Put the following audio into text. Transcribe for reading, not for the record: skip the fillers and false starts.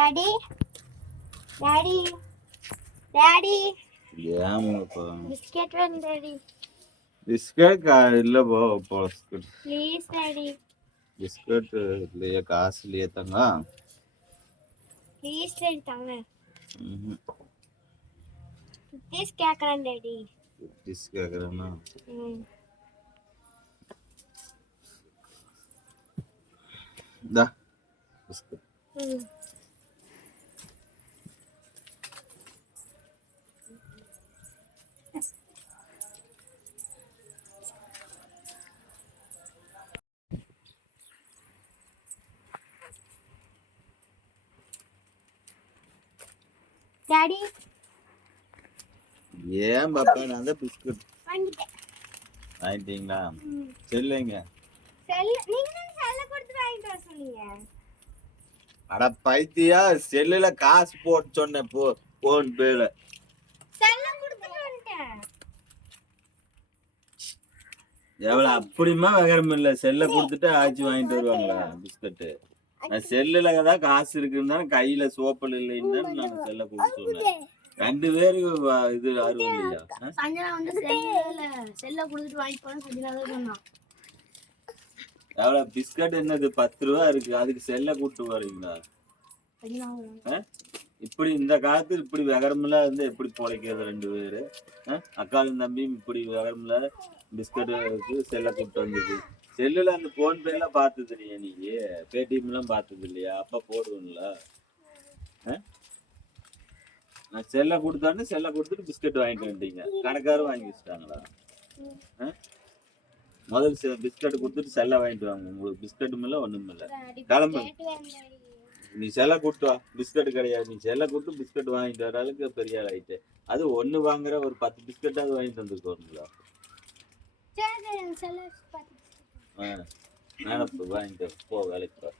Daddy daddy daddy ஏமாப்பா biscuit வேணும் daddy. Biscuit இல்ல பிஸ்கட் ப்ளீஸ் டாடி. பிஸ்கட் இல்லையா? காசு இல்லையா தங்க? ப்ளீஸ் டாடி தாங்க. ப்ளீஸ் கேக்குறேன் டாடி. ப்ளீஸ் கேக்குறேன்னா Da. Biscuit. டாடி ஏன் பாப்பா நான் தான் பிஸ்கட் வாங்கிட்டேன். வாங்கிட்டீங்களா? செல்லுங்க. செல் நீங்க செல்ல கொடுத்து வாங்கிட்டு வர சொன்னீங்க. அட பைத்தியா, செல்லுல காசு போட்டு சொன்னேன். போன் பேல செல்ல கொடுத்துட்டு வந்துட்டேன். எவ்வளவு அப்படிமா வேகரம் இல்ல? செல்ல கொடுத்துட்டு ஆச்சு வாங்கிட்டு வருவாங்களா பிஸ்கட்? நான் செல்லுல தான் காசு இருக்குன்னு தான், கையில சோப்பல் இல்லைன்னு தான் நான் செல்ல கொடுத்து சொன்னேன். 2 பேருக்கு இது ஆர்வம் இல்லையா? சஞ்சனா வந்து செல்ல கொடுத்துட்டு வாங்கிட்டு போன சஞ்சனா தான் சொன்னான். எவ்வளவு பிஸ்கட் என்னது 10 ரூபா இருக்கு, அதுக்கு செல்ல கூட்டு வரீங்களா? இப்படி இந்த காலத்துல இப்படி விகரமில்லா இருந்து எப்படி பொழைக்கிறது 2 பேரு? அக்காவும் தம்பியும் இப்படி விகரமில்ல பிஸ்கட் செல்ல கூப்பிட்டு வந்தது. செல்லுல அந்த போன் பே எல்லாம் பார்த்தது இல்லையா? நீங்க பேடிஎம் எல்லாம் பார்த்தது இல்லையா? அப்ப போடுவோம்ல. நான் செல்ல கொடுத்தான்னு செல்ல கொடுத்துட்டு பிஸ்கட் வாங்கிட்டு வந்துட்டீங்க. கடைக்காரும் வாங்கி வச்சுட்டாங்களா? முதல்ல பிஸ்கட் கொடுத்துட்டு செல்ல வாங்கிட்டு வாங்க. உங்களுக்கு பிஸ்கட்டும் இல்லை ஒண்ணும் இல்லை. கிளம்பு. நீ செல்ல கூட்டு வா. பிஸ்கட் கிடையாது. நீ செல்ல கூட்டு பிஸ்கட் வாங்கிட்டு வர அளவுக்கு பெரிய ஆள் ஆயிட்டு. அது ஒண்ணு வாங்குற ஒரு 10 பிஸ்கட்டாவது வாங்கிட்டு வந்துருக்கோங்களா? வாங்கிட்டு போ, வேலைக்கு போ.